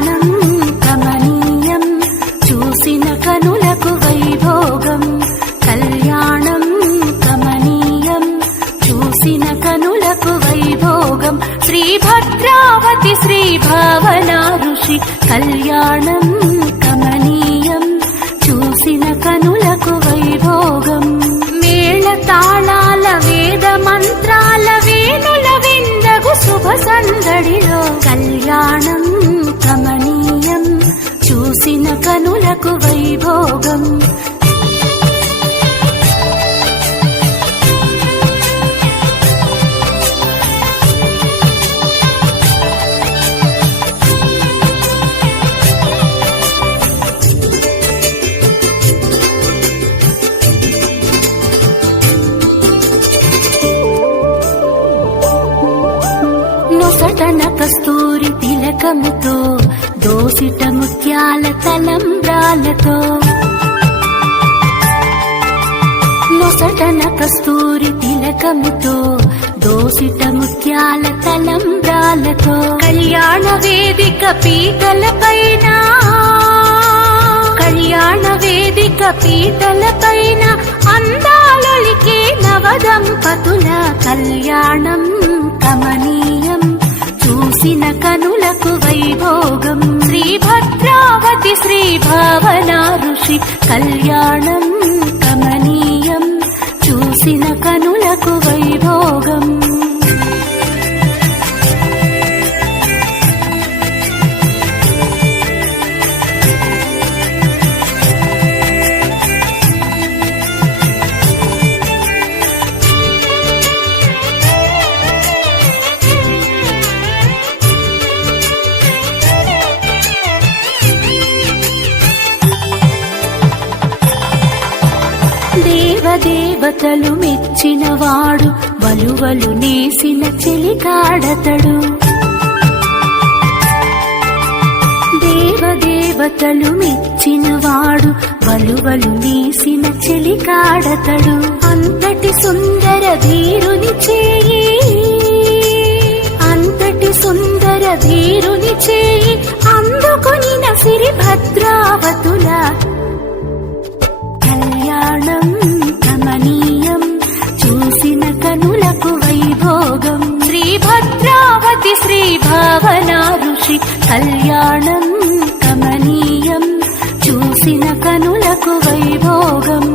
కళ్యాణం కమనీయం చూసిన కనులకు వైభోగం కళ్యాణం కమనీయం చూసిన కనులకు వైభోగం శ్రీ భద్రావతి శ్రీ భావనా ఋషి కళ్యాణం కమనీయం చూసిన కనులకు వైభోగం మేళ తాళాల వేద మంత్రాల వేణుల విందగు శుభ సందడిలో కళ్యాణం కమనీయం చూసిన కనులకు వైభోగం నొసటన కస్తూరి తిలకముతో దోసిట ముత్యాల తలంబ్రాలతో నొసటన కస్తూరి తిలకముతో దోసిట ముత్యాల తలంబ్రాలతో కళ్యాణ వేదిక పీటలపైన కళ్యాణ వేదిక పీటలపైన అందాలొలికే నవదంపతుల కళ్యాణం కమనీయం చూసిన కనులకు వైభోగం శ్రీ భద్రావతి శ్రీ భావనా ఋషి కళ్యాణం కమనీయం చూసిన కనులకు వైభోగం దేవతలు మెచ్చినవాడు వలువలు నేసిన చెలికాడతడు దేవతలు మెచ్చినవాడు వలువలు నేసిన చెలికాడతడు అంతటి సుందర ధీరుని చేయి అంతటి సుందర ధీరుని చేయి అందుకుని సిరి భద్రావతుల కళ్యాణం కమనీయం చూసిన కనులకు వైభోగం శ్రీ భద్రావతి శ్రీ భావనా ఋషి కళ్యాణం కమనీయం చూసిన కనులకు వైభోగం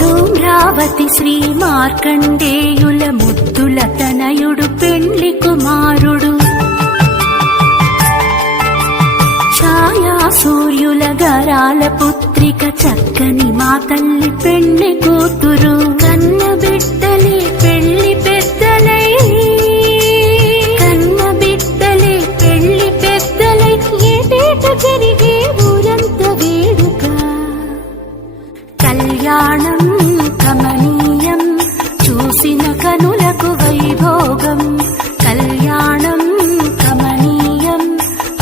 ధూమ్రావతి శ్రీ మార్కండేయుల ముద్దుల తనయుడు పెండ్లి కుమారుడు ఛాయా సూర్యుల గరాల పుత్రిక చక్కని మా తల్లి పెండ్లి కూతురు కన్న బిడ్డలే పెళ్లి పెద్దలై కన్న బిడ్డలే పెళ్లి పెద్దలై ఏటేట జరిగే ఊరంత వేడుక కళ్యాణం కమనీయం చూసిన కనులకు వైభోగం కళ్యాణం కమనీయం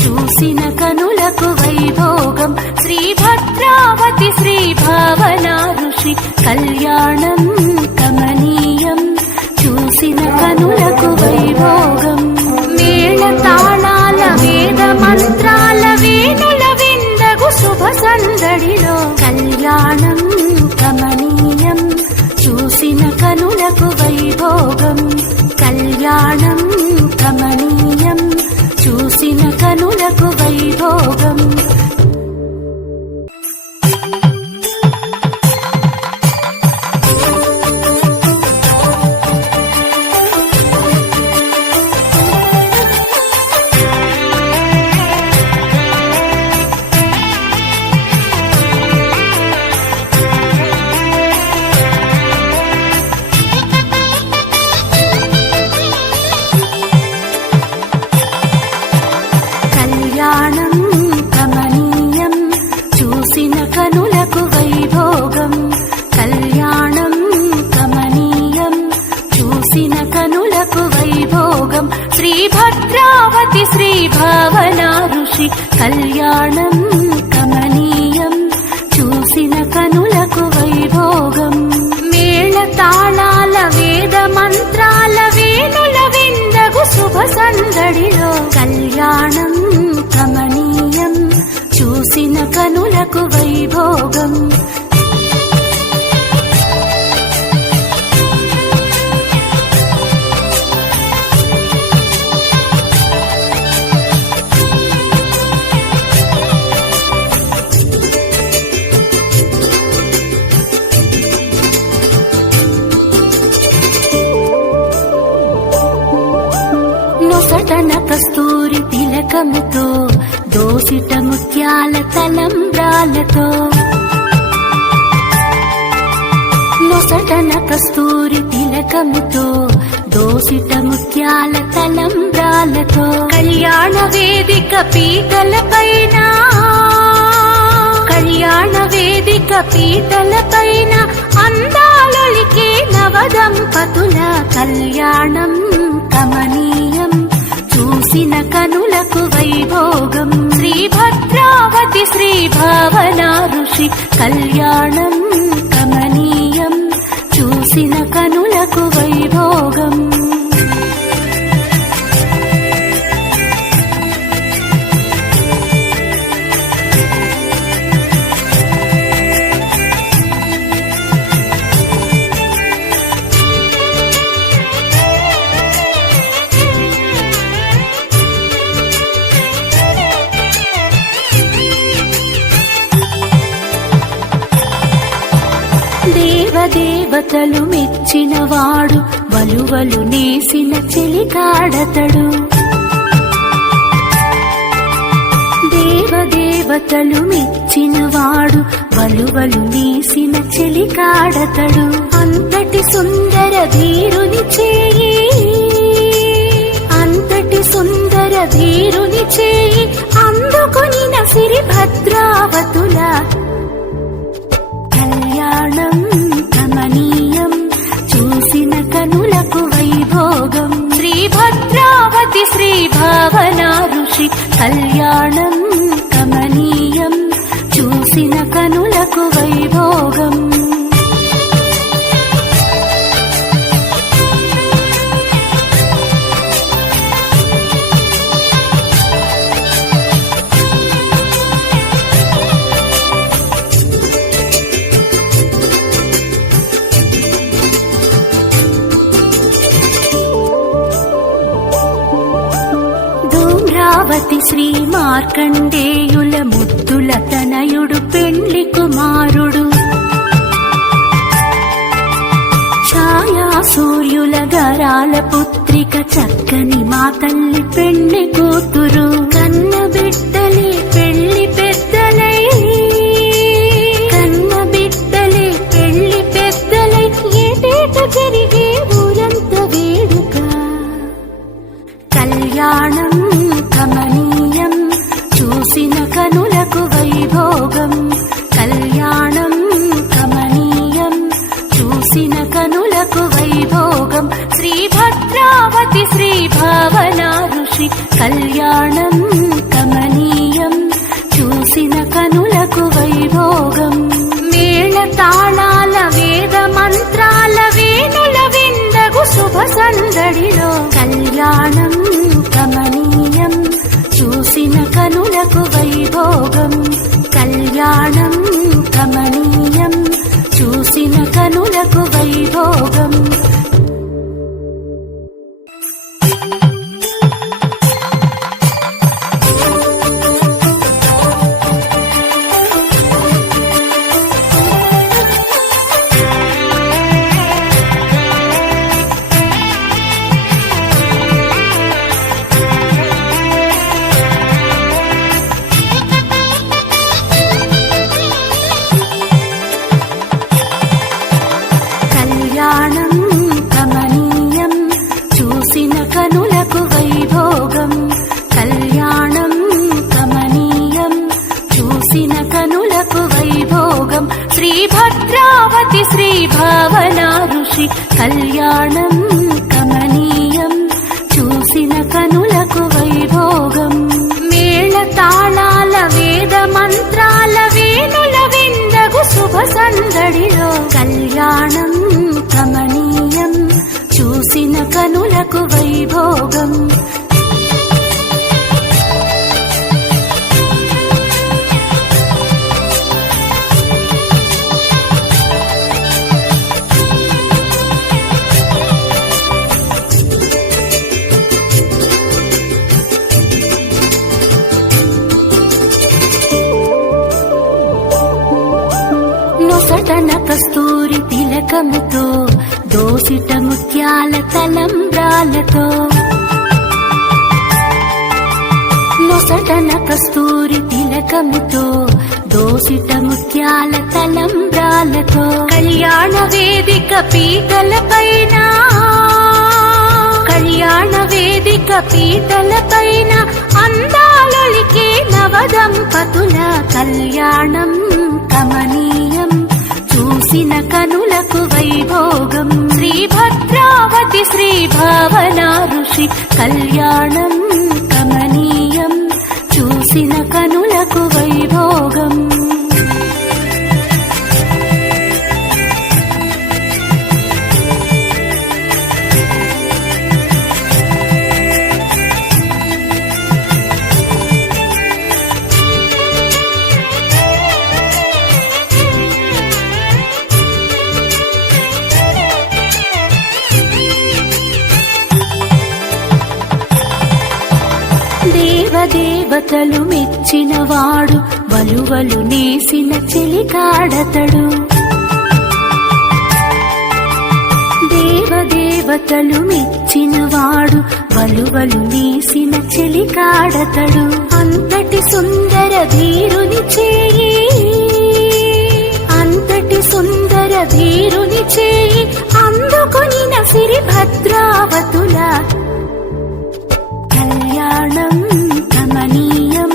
చూసిన కనులకు వైభోగం శ్రీ భద్రావతి శ్రీ భావనా ఋషి కళ్యాణం కమనీయం చూసిన కనులకు వైభోగం మేళ తాళాల వేద మంత్రాల వేణుల విందగు శుభ సందడిలో కళ్యాణం కమనీయం చూసిన కనులకు వైభోగం కళ్యాణం కమనీయం చూసిన కనులకు వైభోగం శ్రీ భావనా ఋషి కళ్యాణం కమనీయం చూసిన కనులకు వైభోగం మేళ తాళాల వేద మంత్రాల వేణుల విందగు శుభ సందడిలో కళ్యాణం కమనీయం చూసిన కనులకు వైభోగం నొసటన కస్తూరి తిలకముతో దోసిట ముత్యాల తలంబ్రాలతో నొసటన కస్తూరి తిలకముతో దోసిట ముత్యాల తలంబ్రాలతో కళ్యాణ వేదిక పీటలపైన కళ్యాణ వేదిక పీటలపైన అందాలొలికే నవదంపతుల కళ్యాణం కమనీయం చూసిన కనులకు వైభోగం శ్రీ భద్రావతి శ్రీ భావనా ఋషి కళ్యాణం కమనీయం చూసిన కనులకు వైభోగం దేవతలు మెచ్చినవాడు వలువలు నేసిన చెలికాడతడు దేవతలు మెచ్చినవాడు వలువలు నేసిన చెలికాడతడు అంతటి సుందర ధీరుని చేయి అంతటి సుందర ధీరుని చేయి అందుకొనిన సిరి భద్రావతుల కళ్యాణం కమనీయం చూసిన కనులకు వైభోగం శ్రీ భద్రావతి శ్రీ భావనా ఋషి కళ్యాణం కమనీయం చూసిన కనులకు వైభోగం ధూమ్రావతి శ్రీ మార్కండేయుల ముద్దుల తనయుడు పెండ్లి కుమారుడు ఛాయా సూర్యుల గరాల పుత్రిక చక్కని మా తల్లి పెండ్లి కూతురు కన్న బిడ్డలే పెళ్లి పెద్దలై కన్న బిడ్డలే పెళ్లి పెద్దలై ఏటేట జరిగే ఊరంత వేడుక కళ్యాణం కమనీయం చూసిన కనులకు వైభోగం కళ్యాణం కమనీయం చూసిన కనులకు వైభోగం శ్రీ భద్రావతి శ్రీ భావనా ఋషి కళ్యాణం కమనీయం చూసిన కనులకు వైభోగం మేళ తాళాల వేద మంత్రాల వేణుల విందగు శుభ సందడిలో కళ్యాణం కమనీయం చూసిన కనులకు వైభోగం కళ్యాణం కమనీయం చూసిన కనులకు వైభోగం శ్రీ భద్రావతి శ్రీ భావనా ఋషి కళ్యాణం కమనీయం చూసిన కనులకు వైభోగం కళ్యాణం కమనీయం చూసిన కనులకు వైభోగం. నొసటన కస్తూరి తిలకముతో దోసిట ముత్యాల తలంబ్రాలతో, నొసటన కస్తూరి తిలకముతో దోసిట ముత్యాల తలంబ్రాలతో, కళ్యాణ వేదిక పీటలపైన, కళ్యాణ వేదిక పీటలపైన అందాలొలికే నవదంపతుల కళ్యాణం కమనీయం చూసిన కనులకు వైభోగం. శ్రీ భద్రావతి శ్రీ భావనా ఋషి కళ్యాణం కమనీయం చూసిన కనులకు వైభోగం. దేవతలు మెచ్చినవాడు వలువలు నేసిన చెలికాడతడు, దేవతలు మెచ్చినవాడు వలువలు నేసిన చెలికాడతడు, అంతటి సుందర ధీరుని చేయి, అంతటి సుందర ధీరుని చేయి అందుకొనిన సిరి భద్రావతుల కళ్యాణం కమనీయం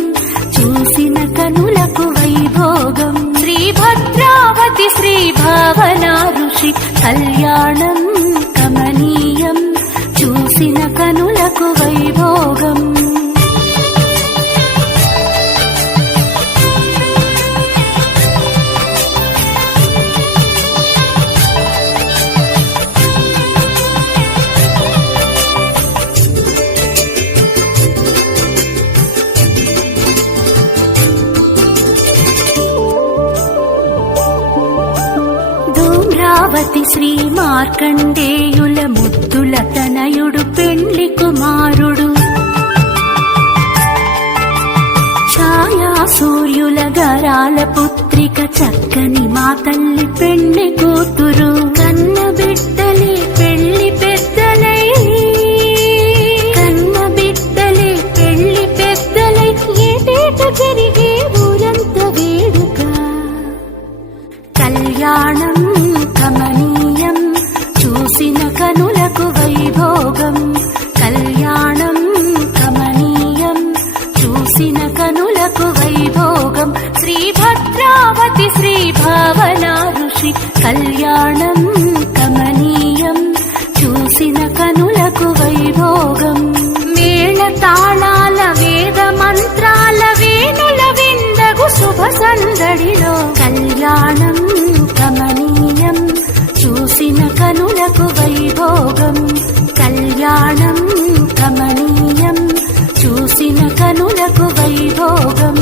చూసిన కనులకు వైభోగం. శ్రీ భద్రావతి శ్రీ భావనా ఋషి కళ్యాణం కమనీయం చూసిన కనులకు వైభోగం. ధూమ్రావతి శ్రీ మార్కండేయుల ముద్దుల తనయుడు పెండ్లి కుమారుడు, ఛాయా సూర్యుల గరాల పుత్రిక చక్కని మా తల్లి పెండ్లి కూతురు, కన్న బిడ్డలే పెళ్లి పెద్దలై, కన్న బిడ్డలే పెళ్లి పెద్దలై ఏటేట జరిగే ఊరంత వేడుక. కళ్యాణం కమనీయం చూసిన కనులకు వైభోగం. కళ్యాణం కమనీయం చూసిన కనులకు వైభోగం. శ్రీ భద్రావతి శ్రీ భావనా ఋషి కళ్యాణం కమనీయం చూసిన కనులకు వైభోగం. మేళ తాళాల వేద మంత్రాల వేణుల విందగు శుభ సందడిలో కళ్యాణం కమనీయం చూసిన కనులకు వైభోగం. కళ్యాణం కమనీయం చూసిన కనులకు వైభోగం.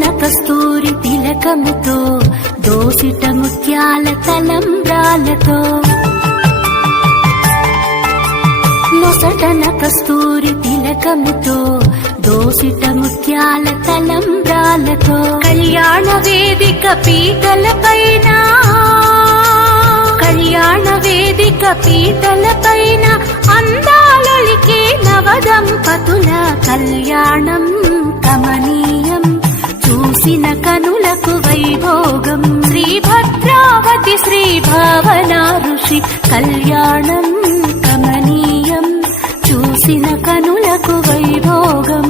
నొసటన కస్తూరి తిలకముతో దోసిట ముత్యాల తలంబ్రాలతో నొసటన కస్తూరి తిలకముతో దోసిట ముత్యాల తలంబ్రాలతో కళ్యాణ వేదిక పీటలపైన అందాలొలికే నవదంపతుల కళ్యాణం కమనీయం చూసిన కనులకు వైభోగం శ్రీభద్రావతి శ్రీ భావనా ఋషి కళ్యాణం కమనీయం చూసిన కనులకు వైభోగం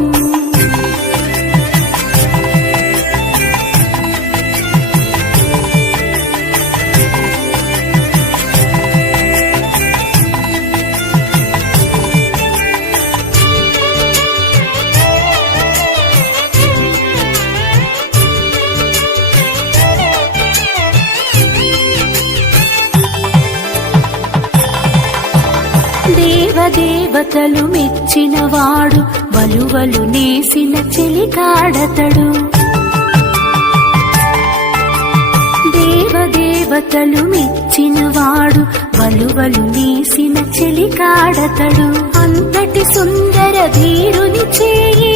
దేవతలు మెచ్చినవాడు వలువలు నేసిన చెలికాడతడు దేవతలు మెచ్చినవాడు వలువలు నేసిన చెలికాడతడు అంతటి సుందర ధీరుని చేయి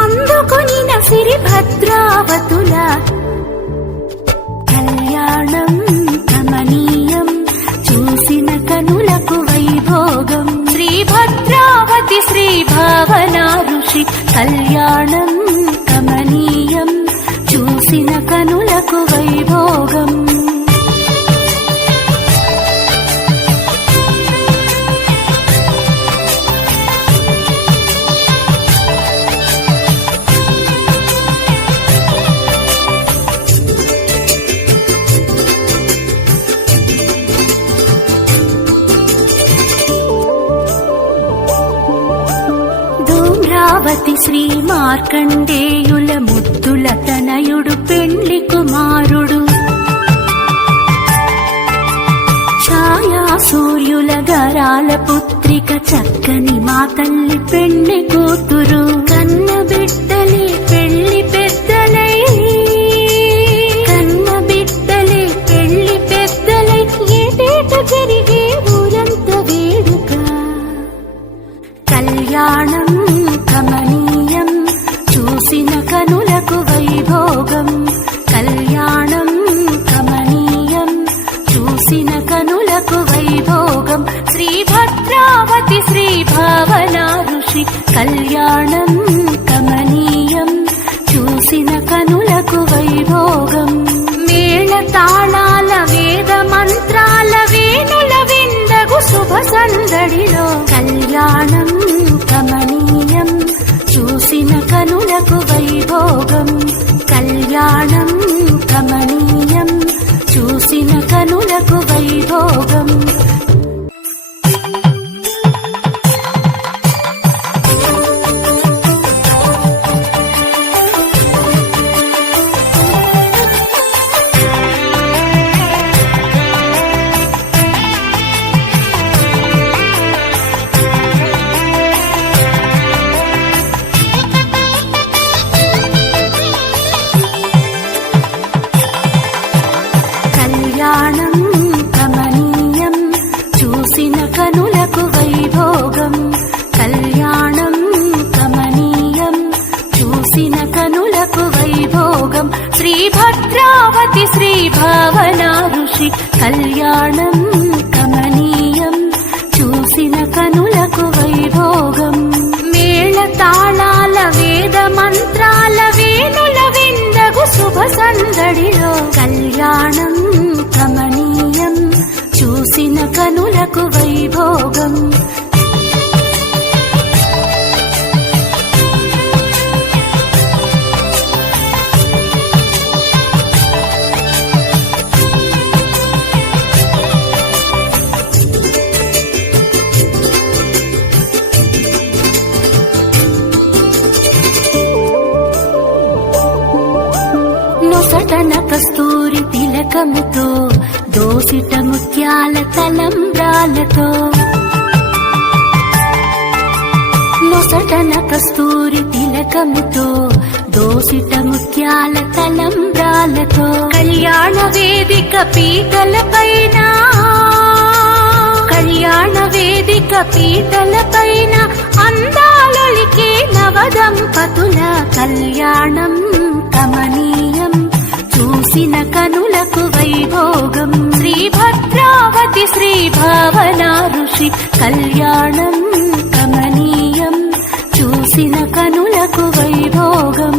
అందుకొనిన సిరి భద్రావతుల కళ్యాణం కమనీయం చూసిన కనులకు వైభోగం శ్రీభద్రావతి శ్రీ భావనా ఋషి కళ్యాణం కమనీయం చూసిన కనులకు వైభోగం ధూమ్రావతి శ్రీ మార్కండేయుల ముద్దుల తనయుడు పెండ్లి కుమారుడు ఛాయా సూర్యుల గరాల పుత్రిక చక్కని మా తల్లి పెండ్లి కూతురు కన్న బిడ్డలే పెళ్లి పెద్దలై ఏటేట జరిగే ఊరంత వేడుక కళ్యాణం కమనీయం చూసిన కనులకు వైభోగం కళ్యాణం కమనీయం చూసిన కనులకు వైభోగం శ్రీభద్రావతి శ్రీ భావనా ఋషి కళ్యాణం కమనీయం చూసిన కనులకు వైభోగం మేళ తాళాల వేద మంత్రాల వేణుల విందగు శుభ సందడిలో కళ్యాణం కమనీయం చూసిన కనులకు వైభోగం కళ్యాణం కమనీయం చూసిన కనులకు వైభోగం కళ్యాణం కమనీయం చూసిన కనులకు వైభోగం కళ్యాణం కమనీయం చూసిన కనులకు వైభోగం శ్రీభద్రావతి శ్రీ భావనా ఋషి కళ్యాణం కమనీయం చూసిన కనులకు వైభోగం మేళ తాళాల వేద మంత్రాల వేణుల విందగు శుభ సందడిలో కళ్యాణం కమనీయం చూసిన కనులకు వైభోగం నొసటన కస్తూరి తిలకముతో దోసిట ముత్యాల తలంబ్రాలతో నొసటన కస్తూరి తిలకముతో దోసిట ముత్యాల తలంబ్రాలతో కళ్యాణ వేదిక పీటలపైన అందాలొలికే నవదంపతుల కళ్యాణం కమనీయం చూసిన కనులకు వైభోగం శ్రీభద్రావతి శ్రీ భావన ఋషి కళ్యాణం కమనీయం చూసిన కనులకు వైభోగం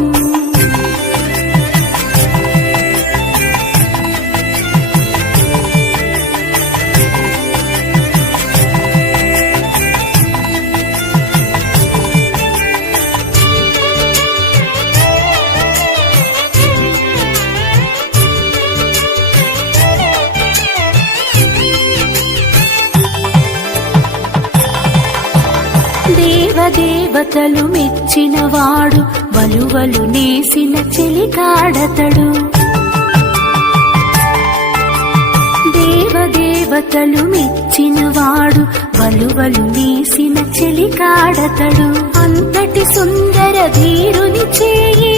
దేవతలు మెచ్చినవాడు వలువలు నేసిన చెలికాడతడు దేవతలు మెచ్చినవాడు వలువలు నేసిన చెలికాడతడు అంతటి సుందర ధీరుని చేయి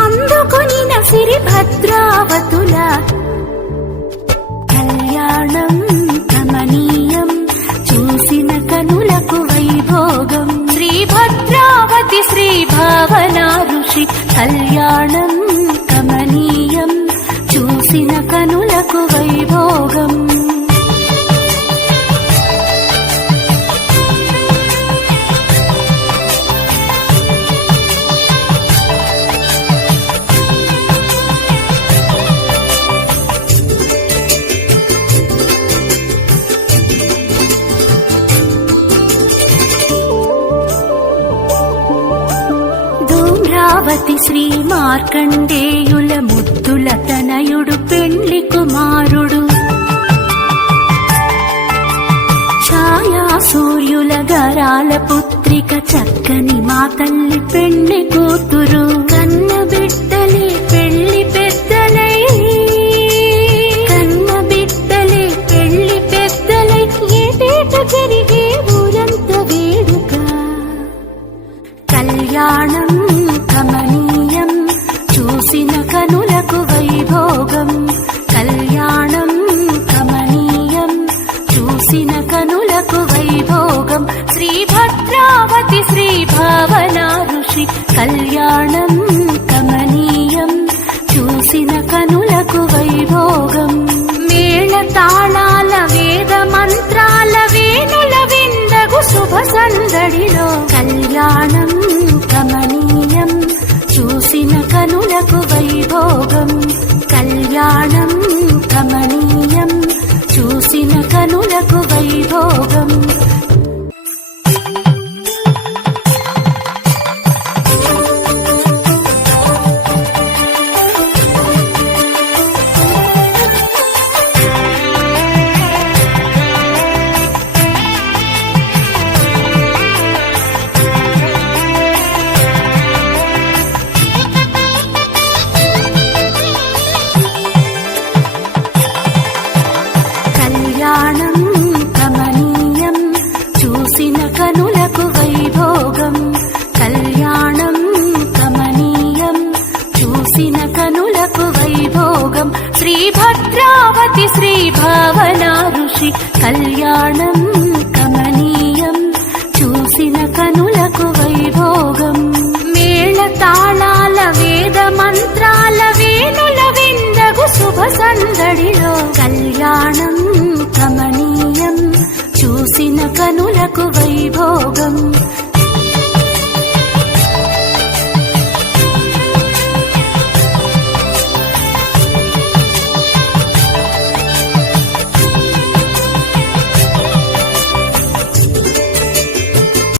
అందుకుని సిరి భద్రావతుల కళ్యాణం కమనీయం చూసిన కనులకు వైభోగం శ్రీభద్రావతి శ్రీ భావన ఋషి కళ్యాణం కమనీయం చూసిన కనులకు వైభోగం శ్రీ మార్కండేయుల ముద్దుల తనయుడు పెండ్లి కుమారుడు ఛాయా సూర్యుల గరాల పుత్రిక చక్కని మా తల్లి పెండ్లి కూతురు కన్న బిడ్డలే పెళ్లి పెద్దలై ఏటేట జరిగే ఊరంత వేడుక కళ్యాణం కమనీయం చూసిన కనులకు వైభోగం కళ్యాణం కమనీయం చూసిన కనులకు వైభోగం శ్రీభద్రావతి శ్రీ భావన ఋషి కళ్యాణం కమనీయం చూసిన కనులకు వైభోగం మేళ తాళాల వేద మంత్రాల వేణుల విందగు శుభ సందడిలో కళ్యాణం కమనీయం చూసిన కనులకు వైభోగం కళ్యాణం కమనీయం చూసిన కనులకు వైభోగం శ్రీభద్రావతి శ్రీ భావన ఋషి కళ్యాణం కమనీయం చూసిన కనులకు వైభోగం మేళ తాళాల వేద మంత్రాల వేణుల విందగు శుభ సందడిలో కళ్యాణం కమనీయం చూసిన కనులకు వైభోగం